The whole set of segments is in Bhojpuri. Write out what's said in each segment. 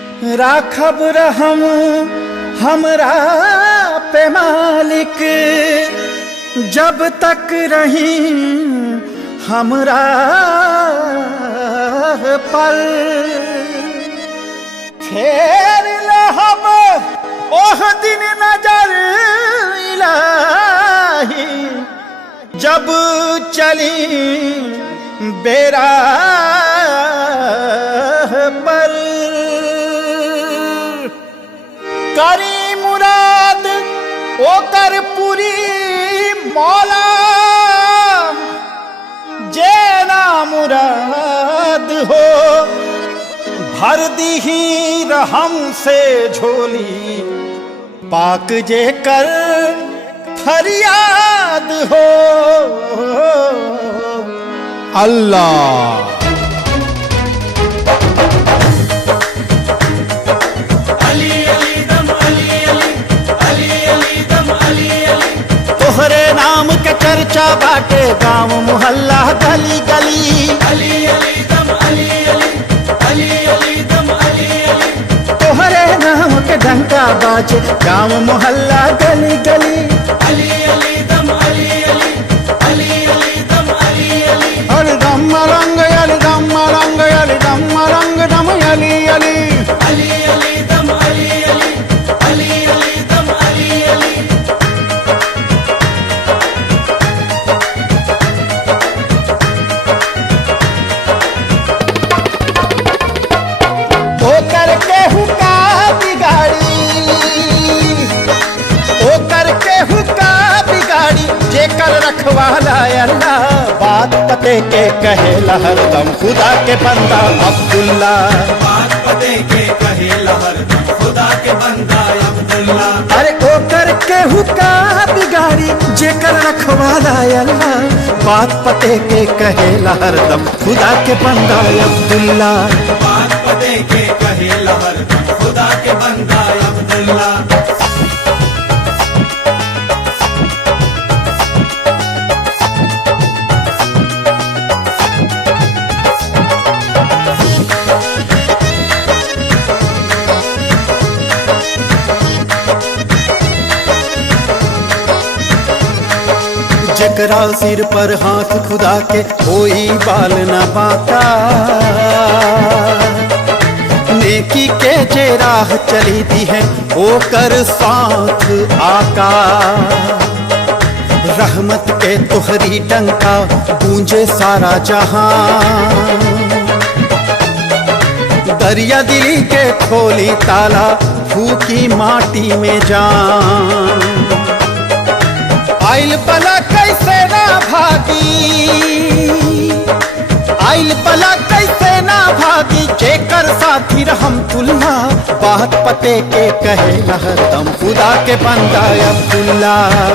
राखब रहम हमरा पे मालिक, जब तक रही हमरा पर। फेर लहब ओह दिन नजर इलाही, जब चली बेरा पर। करी मुराद ओकर पूरी मौला, जे ना मुराद हो भर दीही रहम से झोली, पाक जे कर फरियाद हो। अल्लाह तोहरे नाम के चर्चा बाटे गाँव मोहल्ला गली गली। अली अली दम अली अली, अली अली दम अली अली। तोहरे नाम के डंका बाजे गाँव मोहल्ला गली गली। अली अली दम अली अली, अली अली दम अली अली। अली दम रंग अली दम रंग अली दम रंग दम अली अली। अली अली दम अली अली, अली अली दम अली अली। जेकर रखवाला अल्लाह, बात पते के कहेला हरदम खुदा के बंदा अब्दुल्ला। बात पते के कहेला हरदम खुदा के बंदा अब्दुल्ला। अरे ओकर के हुका बिगाड़ी जेकर रखवाला अल्लाह, बात पते के कहेला हरदम खुदा के बंदा अब्दुल्ला। बात पते के कहेला हरदम खुदा के बंदा अब्दुल्ला। जकरा सिर पर हाथ खुदा के कोई बाल न बाता, नेकी के जे राह चली दी है ओकर साथ आका। रहमत के तोहरी डंका गूंजे सारा जहां, दरिया दिली के खोली ताला फूकी माटी में जान। आइल बला कैसे ना भागी, आइल बला कैसे ना भागी, जेकर साथी रहमतुल्ला। बात पते के कहेला हरदम खुदा के बंदा अब्दुल्ला।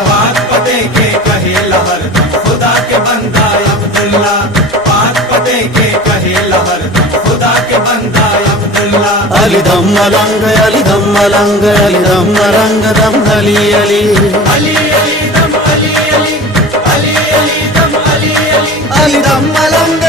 बात पते के कहेला हरदम खुदा के बंदा अब्दुल्ला। बात पते के कहेला हरदम खुदा के बंदा अब्दुल्ला। अली दम मलंग अली दम मलंग अली दम मलंग दम अली अली। अली अली दम अली अली, अली अली दम अली अली। अली दम मलंग